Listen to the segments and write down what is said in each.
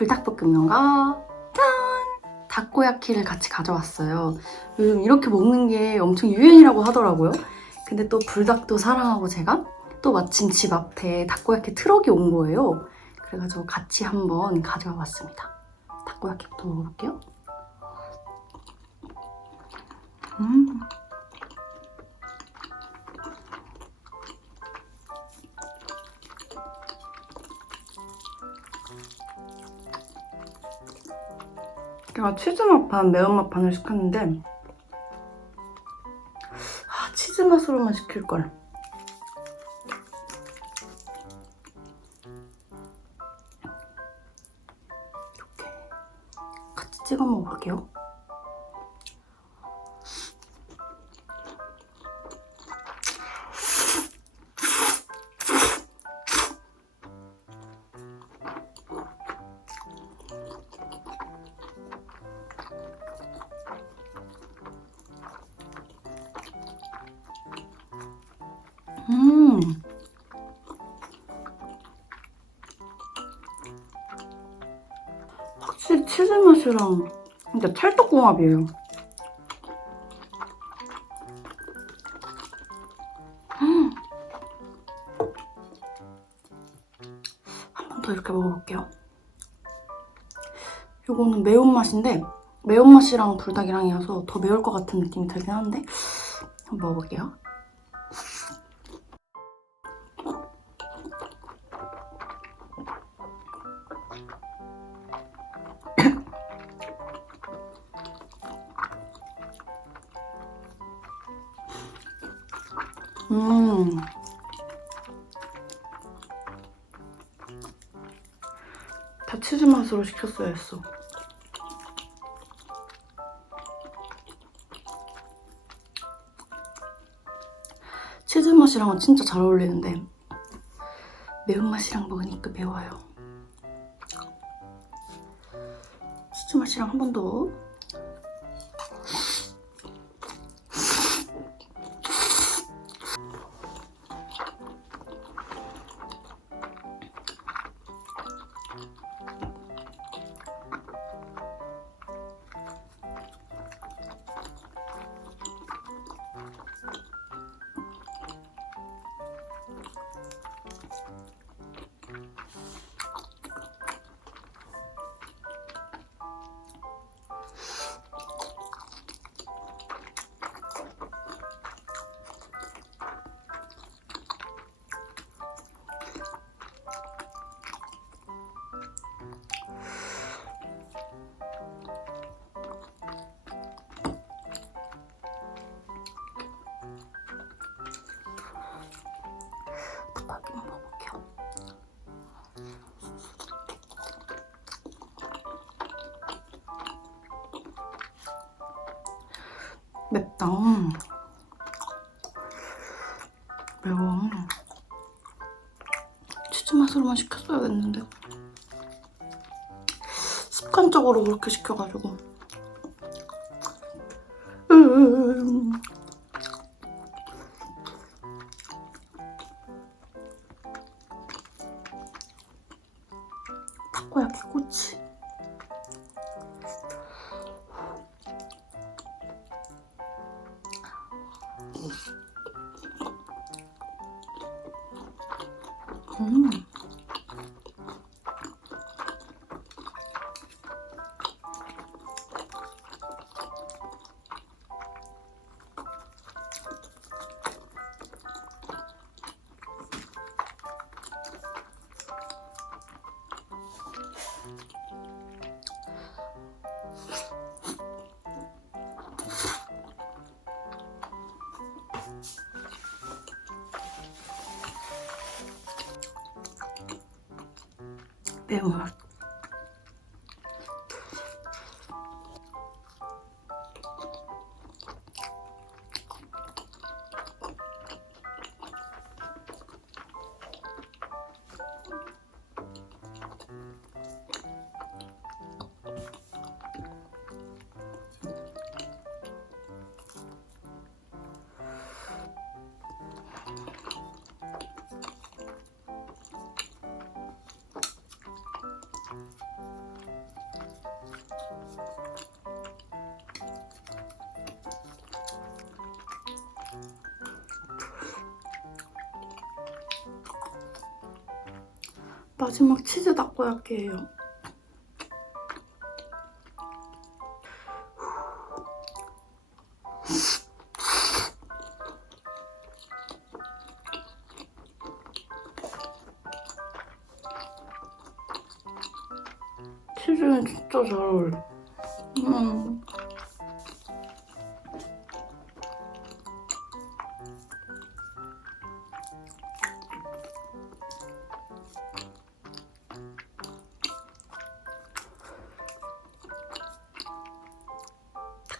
불닭볶음면과 짠! 닭고야키를 같이 가져왔어요. 요즘 이렇게 먹는 게 엄청 유행이라고 하더라고요. 근데 또 불닭도 사랑하고 제가 또 마침 집 앞에 닭고야키 트럭이 온 거예요. 그래가지고 같이 한번 가져와 봤습니다. 닭고야키부터 먹어볼게요. 음. 제가 치즈 맛반, 매운맛 반을 시켰는데 아, 치즈 맛으로만 시킬 걸. 이렇게 같이 찍어 먹을게요. 확실히 치즈 맛이랑 진짜 찰떡궁합이에요. 음. 한번 더 이렇게 먹어볼게요. 요거는 매운맛인데 매운맛이랑 불닭이랑이어서 더 매울 것 같은 느낌이 들긴 하는데 한번 먹어볼게요. 음. 다 치즈 맛으로 시켰어야 했어. 치즈 맛이랑은 진짜 잘 어울리는데 매운맛이랑 먹으니까 매워요. 치즈 맛이랑 한 번 더. 맵다. 매워. 치즈 맛으로만 시켰어야겠는데. 습관적으로 그렇게 시켜가지고. 음. 타코야키 꼬치. 매 마지막 치즈 다코야끼예요. 치즈는 진짜 잘 어울려.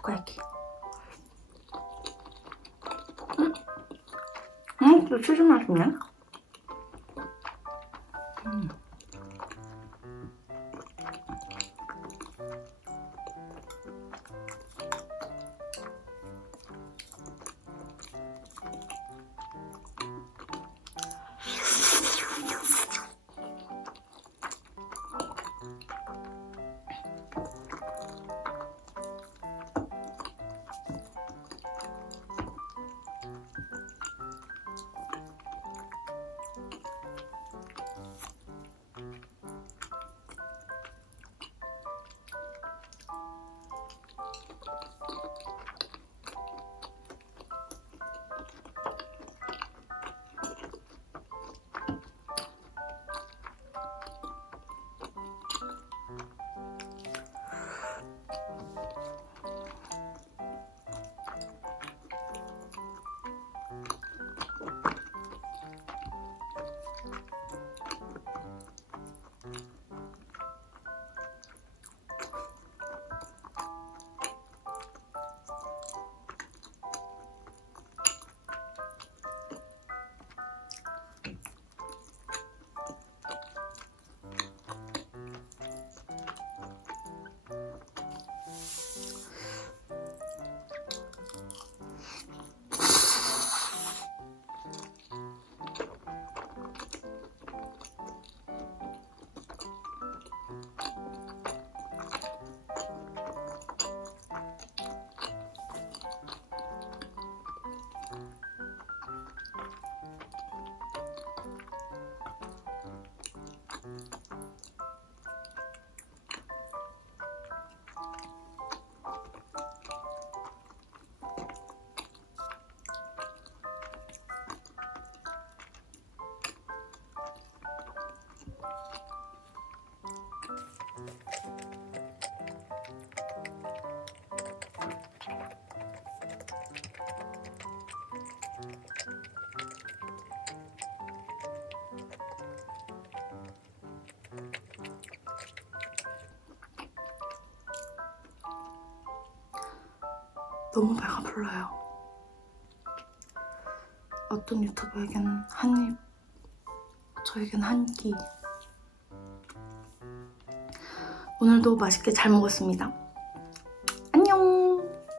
타코야키. 음, 음, 또 치즈 맛있네. 음. 너무 배가 불러요. 어떤 유튜버에겐 한 입, 저에겐 한 끼. 오늘도 맛있게 잘 먹었습니다.